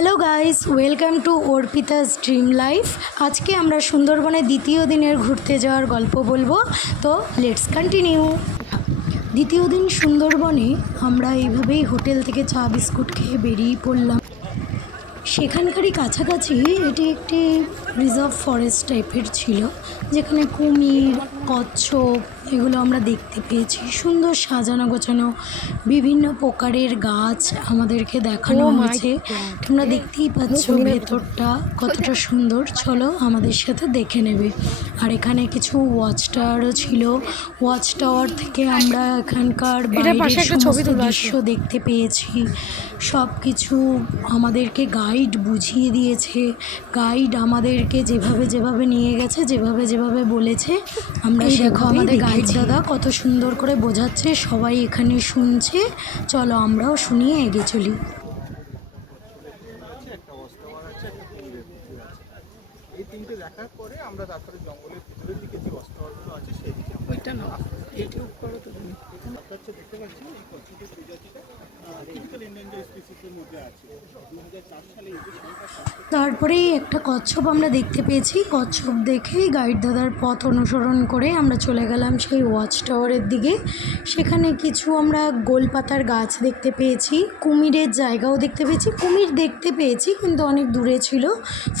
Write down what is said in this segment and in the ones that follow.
Hello guys, welcome to Arpita's dream life. আজকে আমরা সুন্দরবনে দ্বিতীয় দিনের ঘুরতে যাওয়ার গল্প বলবো। তো লেটস কন্টিনিউ। দ্বিতীয় দিন সুন্দরবনে আমরা এইভাবেই হোটেল থেকে চা বিস্কুট খেয়ে বেরিয়ে পড়লাম। সেখানকারই কাছাকাছি এটি একটি রিজার্ভ ফরেস্ট টাইপের ছিল, যেখানে কুমির, কচ্ছপ এগুলো আমরা দেখতে পেয়েছি। সুন্দর সাজানো গোছানো বিভিন্ন প্রকারের গাছ আমাদেরকে দেখানো হয়েছে। তোমরা দেখতেই পাচ্ছ ভেতরটা কতটা সুন্দর। চলো আমাদের সাথে দেখে নেবে। আর এখানে কিছু ওয়াচ টাওয়ারও ছিল। ওয়াচ টাওয়ার থেকে আমরা এখানকার বাইরের সমস্ত দৃশ্য দেখতে পেয়েছি। সব কিছু আমাদেরকে গাইড বুঝিয়ে দিয়েছে। গাইড আমাদেরকে যেভাবে নিয়ে গেছে, যেভাবে বলেছে আমরা দেখো আমাদের গাইড দাদা কত সুন্দর করে বোঝাচ্ছে, সবাই এখানে শুনছে। চলো আমরাও শুনিয়ে এগিয়ে চলি। এই তিনটে দেখার পরে আমরা তারপরে জঙ্গলের ভিতরের দিকে যে অস্ত্রগুলো আছে সেই দিকে ওইটা না ইউটিউব করো তো তুমি দেখতে পাচ্ছি এই কচ্ছপের প্রজাতিটা ক্রিটিক্যাল এন্ডেঞ্জার স্পিসিসের মধ্যে আছে। 2004 সালে এই তারপরেই একটা কচ্ছপ আমরা দেখতে পেয়েছি। কচ্ছপ দেখেই গাইড দাদার পথ অনুসরণ করে আমরা চলে গেলাম সেই ওয়াচ টাওয়ারের দিকে। সেখানে কিছু আমরা গোলপাতার গাছ দেখতে পেয়েছি, কুমিরের জায়গাও দেখতে পেয়েছি। কুমির দেখতে পেয়েছি কিন্তু অনেক দূরে ছিল,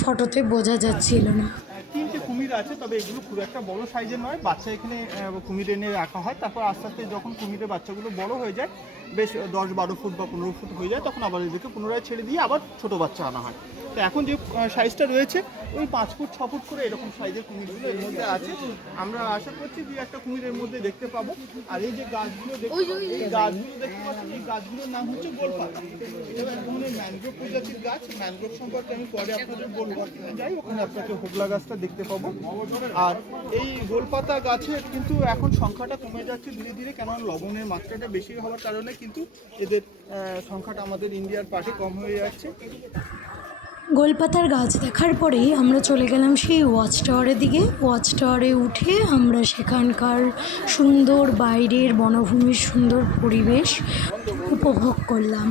ফটোতে বোঝা যাচ্ছিল না। তিনটে কুমির আছে, তবে এগুলো খুব একটা বড় সাইজের নয়। বাচ্চা এখানে কুমির এনে রাখা হয়, তারপর আস্তে আস্তে যখন কুমিরের বাচ্চাগুলো বড় হয়ে যায়, বেশ 10-12 ফুট বা 15 ফুট হয়ে যায়, তখন আবার এদেরকে পুনরায় ছেড়ে দিয়ে আবার ছোট বাচ্চা আনা হয়। তো এখন যে সাইজটা রয়েছে ওই 5 ফুট 6 ফুট করে এরকম সাইজের কুমিরগুলো এর মধ্যে আছে। আমরা আশা করছি যে একটা কুমিরের মধ্যে দেখতে পাবো। আর এই যে গাছগুলো এই গাছগুলো দেখতে পাচ্ছি, এই গাছগুলোর নাম হচ্ছে গোলপাতা। এটা এক ধরনের ম্যানগ্রোভ প্রজাতির গাছ। ম্যানগ্রোভ সম্পর্কে আমি পরে আপনাদের বলবো। যাই ওখানে আপনাকে হোগলা গাছটা দেখতে পাবো। আর এই গোলপাতা গাছের কিন্তু এখন সংখ্যাটা কমে যাচ্ছে ধীরে ধীরে, কেননা লবণের মাত্রাটা বেশি হওয়ার কারণে কিন্তু এদের সংখ্যাটা আমাদের ইন্ডিয়ার পাশে কম হয়ে যাচ্ছে। গোলপাতার গাছ দেখার পরেই আমরা চলে গেলাম সেই ওয়াচ টাওয়ারের দিকে। ওয়াচ টাওয়ারে উঠে আমরা সেখানকার সুন্দর বাইরের বনভূমির সুন্দর পরিবেশ উপভোগ করলাম।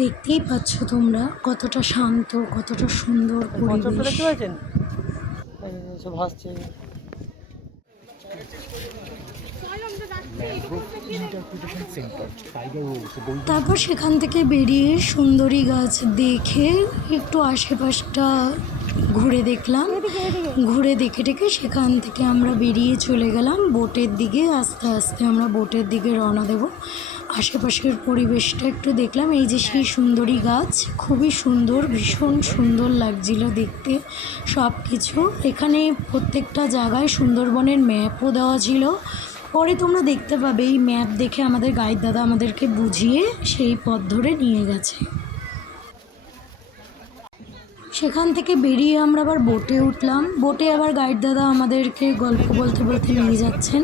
দেখতেই পাচ্ছ তোমরা কতটা শান্ত, কতটা সুন্দর পরিবেশ। তারপর সেখান থেকে বেরিয়ে সুন্দরী গাছ দেখে একটু আশেপাশটা ঘুরে দেখলাম। ঘুরে দেখে সেখান থেকে আমরা বেরিয়ে চলে গেলাম বোটের দিকে। আস্তে আস্তে আমরা বোটের দিকে রওনা দেব। আশেপাশের পরিবেশটা একটু দেখলাম। এই যে সেই সুন্দরী গাছ, খুবই সুন্দর, ভীষণ সুন্দর লাগছিল দেখতে সব কিছু। এখানে প্রত্যেকটা জায়গায় সুন্দরবনের ম্যাপও দেওয়া ছিল। পরে তোমরা দেখতে পাবে এই ম্যাপ দেখে আমাদের গাইড দাদা আমাদেরকে বুঝিয়ে সেই পথ ধরে নিয়ে গেছে। সেখান থেকে বেরিয়ে আমরা আবার বোটে উঠলাম। বোটে আবার গাইড দাদা আমাদেরকে গল্প বলতে বলতে নিয়ে যাচ্ছেন।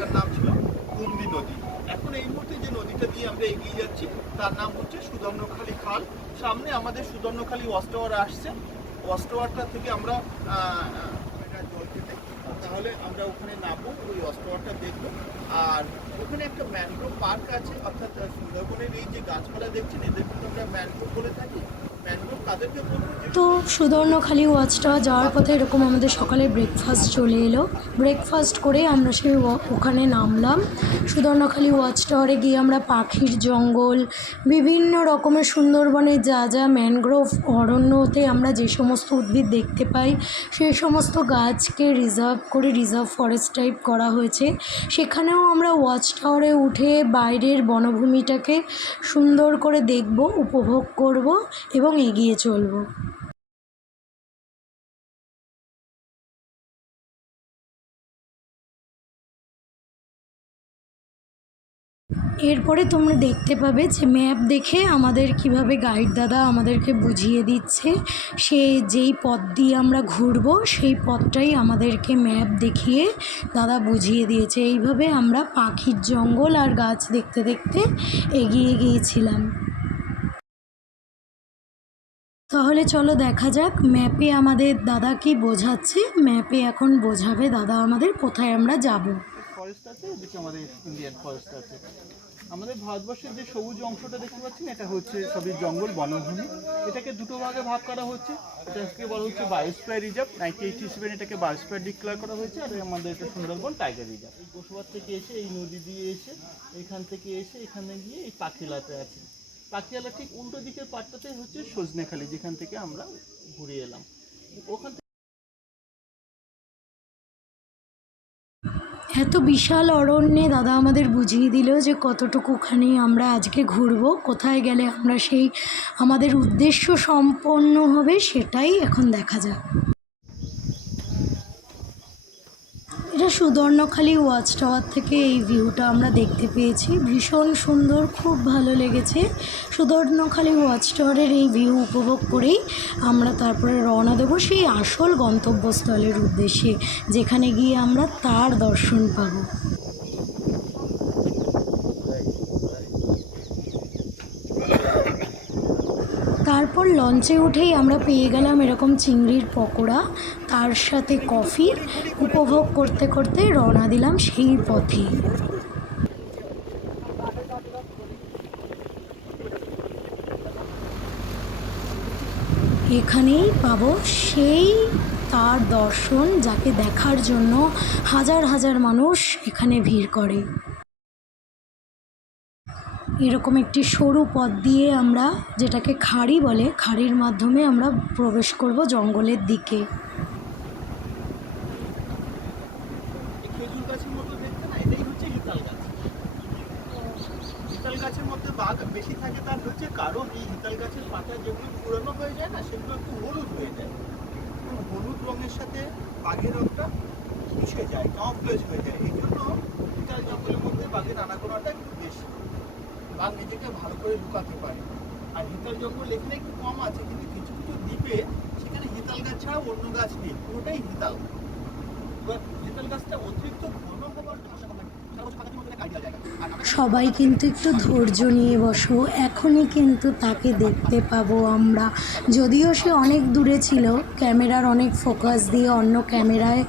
এখন এই মুহূর্তে যে নদীটা দিয়ে আমরা এগিয়ে যাচ্ছি তার নাম হচ্ছে সুদর্ণখালী খাল। সামনে আমাদের সুদর্ণখালী ওয়াচ টাওয়ার আসছে। ওয়াচ টাওয়ারটা থেকে আমরা জল খেতে, তাহলে আমরা ওখানে নামবো, ওই ওয়াচ টাওয়ারটা দেখবো। আর ওখানে একটা ম্যানগ্রোভ পার্ক আছে, অর্থাৎ সুন্দরবনের এই যে গাছপালা দেখছেন এদের কিন্তু আমরা ম্যানগ্রোভ বলে থাকি। তো সুদর্ণখালী ওয়াচ টাওয়ার যাওয়ার পথে এরকম আমাদের সকালে ব্রেকফাস্ট চলে এলো। ব্রেকফাস্ট করে আমরা সেই ওখানে নামলাম। সুদর্ণখালী ওয়াচ টাওয়ারে গিয়ে আমরা পাখির জঙ্গল, বিভিন্ন রকমের সুন্দরবনে যা যা ম্যানগ্রোভ অরণ্যতে আমরা যে সমস্ত উদ্ভিদ দেখতে পাই সেই সমস্ত গাছকে রিজার্ভ করে রিজার্ভ ফরেস্ট টাইপ করা হয়েছে। সেখানেও আমরা ওয়াচ টাওয়ারে উঠে বাইরের বনভূমিটাকে সুন্দর করে দেখব, উপভোগ করব এবং এগিয়ে চলব। এরপরে তোমরা দেখতে পাবে যে ম্যাপ দেখে আমাদের কিভাবে গাইড দাদা আমাদেরকে বুঝিয়ে দিচ্ছে। সে যেই পথ দিয়ে আমরা ঘুরবো সেই পথটাই আমাদেরকে ম্যাপ দেখিয়ে দাদা বুঝিয়ে দিয়েছে। এইভাবে আমরা পাখির জঙ্গল আর গাছ দেখতে দেখতে এগিয়ে গিয়েছিলাম। তাহলে চলো দেখা যাক ম্যাপে আমাদের দাদা কি বোঝাচ্ছে। ম্যাপে এখন বোঝাবে দাদা আমাদের কোথায় আমরা যাব। ফরেস্ট আছে, এদিকে আমাদের ইন্ডিয়ান ফরেস্ট আছে। আমাদের ভারতবর্ষের যে সবুজ অংশটা দেখতে পাচ্ছেন এটা হচ্ছে সবই জঙ্গল বনভূমি। এটাকে দুটো ভাগে ভাগ করা হচ্ছে। এটাকে বলা হচ্ছে বায়োস্ফিয়ার রিজার্ভ, 1987 এটাকে বায়োস্ফিয়ার ডিক্লেয়ার করা হয়েছে। আর আমাদের এটা সুন্দরবন টাইগার রিজার্ভ। এই বসুবার থেকে এসে এই নদী দিয়ে এসে এখান থেকে এসে এখানে গিয়ে এই পাখিলাতে আছে। পাখিয়ালা ঠিক উল্টো দিকের পাটটাতে হচ্ছে সজনেখালি, যেখান থেকে আমরা ঘুরে এলাম। ওখান এত বিশাল অরণ্যে দাদা আমাদের বুঝিয়ে দিল যে কতটুকুখানি আমরা আজকে ঘুরবো, কোথায় গেলে আমরা সেই আমাদের উদ্দেশ্য সম্পন্ন হবে সেটাই এখন দেখা যাক। এটা সুদর্ণখালি ওয়াচ টাওয়ার থেকে এই ভিউটা আমরা দেখতে পেয়েছি, ভীষণ সুন্দর, খুব ভালো লেগেছে। সুদর্ণখালি ওয়াচ টাওয়ারের এই ভিউ উপভোগ করেই আমরা তারপরে রওনা দেবো সেই আসল গন্তব্যস্থলের উদ্দেশ্যে, যেখানে গিয়ে আমরা তার দর্শন পাবো। তারপর লঞ্চে উঠেই আমরা পেয়ে গেলাম এরকম চিংড়ির পকোড়া, তার সাথে কফি, উপভোগ করতে করতে রওনা দিলাম সেই পথে। এখানেই পাবো সেই তার দর্শন, যাকে দেখার জন্য হাজার হাজার মানুষ এখানে ভিড় করে। এরকম একটি সরু পথ দিয়ে আমরা, যেটাকে খাড়ি বলে, খাড়ির মাধ্যমে আমরা প্রবেশ করব জঙ্গলের দিকে। খেজুর গাছের মতো দেখতে না, এটাই হচ্ছে হিতাল গাছ। হিতাল গাছের মধ্যে বাঘ বেশি থাকে, তার হচ্ছে কারণ এই হিতাল গাছের পাতা যেগুলো পুরনো হয়ে যায় না, সেগুলো একটু হলুদ হয়ে যায়। হলুদ রঙের সাথে বাঘের রঙটা মিশে যায়, কামফ্লেজ হয়ে যায়। এই জন্য হিতাল জঙ্গলের মধ্যে বাঘের আনাগোনাটা একটু বেশি। বাঘ নিজেকে ভালো করে লুকাতে পারে। আর হিতাল জঙ্গল এখানে একটু কম আছে, কিন্তু কিছু কিছু দ্বীপে সেখানে হিতাল গাছ ছাড়া অন্য গাছ নেই, পুরোটাই হিতাল। হিতাল গাছটা অতিরিক্ত ঘন হবার সবাই কিন্তু একটু ধৈর্য নিয়ে বসো, এখনই কিন্তু তাকে দেখতে পাবো আমরা। যদিও সে অনেক দূরে ছিল, ক্যামেরার অনেক ফোকাস দিয়ে অন্য ক্যামেরায়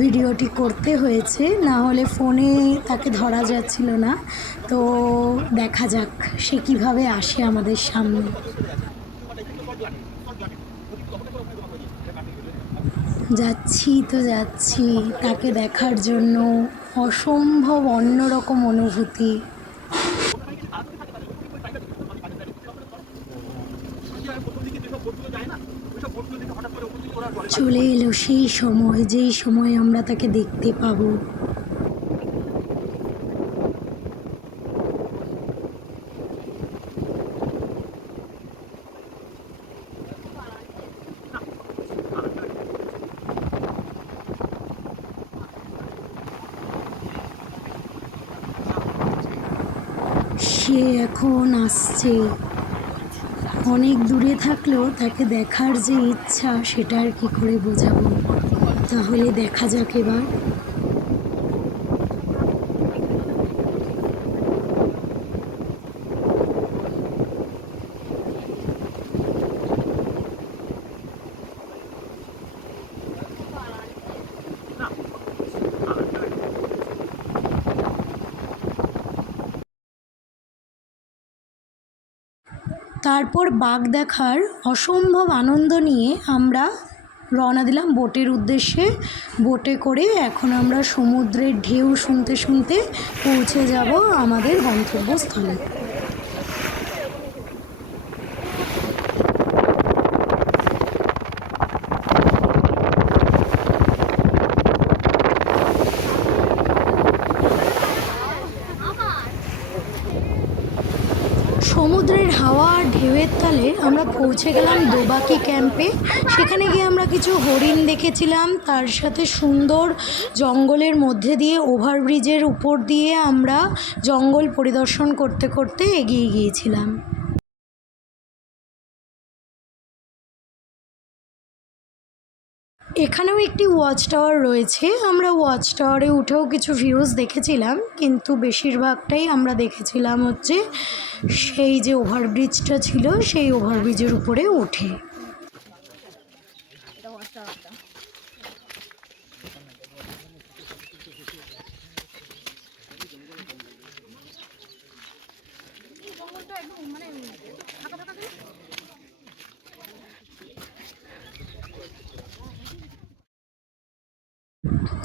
ভিডিওটি করতে হয়েছে, না হলে ফোনে তাকে ধরা যাচ্ছিল না। তো দেখা যাক সে কিভাবে আসে আমাদের সামনে। যাচ্ছি তো যাচ্ছি তাকে দেখার জন্য, অসম্ভব অন্যরকম অনুভূতি। চলে এলো সেই সময়, যেই সময় আমরা তাকে দেখতে পাবো। সে এখন আসছে, অনেক দূরে থাকলেও তাকে দেখার যে ইচ্ছা সেটা আর কি করে বোঝাবো। তাহলে দেখা যাক এবার। তারপর বাঘ দেখার অসম্ভব আনন্দ নিয়ে আমরা রওনা দিলাম বোটের উদ্দেশ্যে। বোটে করে এখন আমরা সমুদ্রের ঢেউ শুনতে শুনতে পৌঁছে যাব আমাদের গন্তব্যস্থলে। সমুদ্রের হাওয়া আর ঢেউয়ের তালে আমরা পৌঁছে গেলাম দোবাকি ক্যাম্পে। সেখানে গিয়ে আমরা কিছু হরিণ দেখেছিলাম, তার সাথে সুন্দর জঙ্গলের মধ্যে দিয়ে ওভারব্রিজের উপর দিয়ে আমরা জঙ্গল পরিদর্শন করতে করতে এগিয়ে গিয়েছিলাম। এখানেও একটি ওয়াচ টাওয়ার রয়েছে, আমরা ওয়াচ টাওয়ারে উঠেও কিছু ভিউজ দেখেছিলাম, কিন্তু বেশিরভাগটাই আমরা দেখেছিলাম হচ্ছে সেই যে ওভারব্রিজটা ছিল সেই ওভারব্রিজের উপরে উঠে।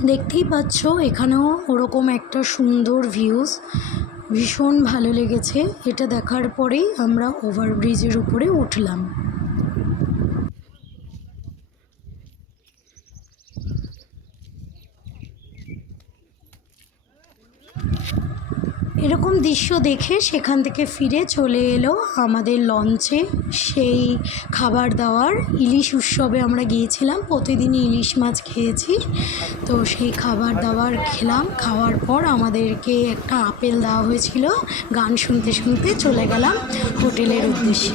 দেখতেই পাচ্ছ এখানেও ওরকম একটা সুন্দর ভিউজ, ভীষণ ভালো লেগেছে। এটা দেখার পরেই আমরা ওভারব্রিজের উপরে উঠলাম। এরকম দৃশ্য দেখে সেখান থেকে ফিরে চলে এলো আমাদের লঞ্চে সেই খাবার দাবার। ইলিশ উৎসবে আমরা গিয়েছিলাম, প্রতিদিনই ইলিশ মাছ খেয়েছি, তো সেই খাবার দাবার খেলাম। খাওয়ার পর আমাদেরকে একটা আপেল দেওয়া হয়েছিল। গান শুনতে শুনতে চলে গেলাম হোটেলের উদ্দেশ্যে।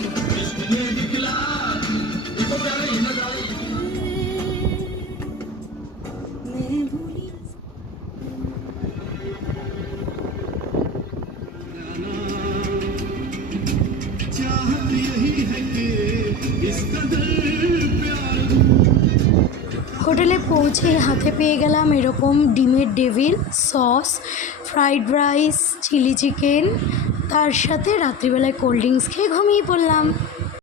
হোটেলে পৌঁছে হাতে পেয়ে গেলাম এরকম ডিমের devil sauce, fried rice, chilli chicken, তার সাথে রাত্রিবেলায় কোল্ড ড্রিঙ্কস খেয়ে ঘুমিয়ে পড়লাম।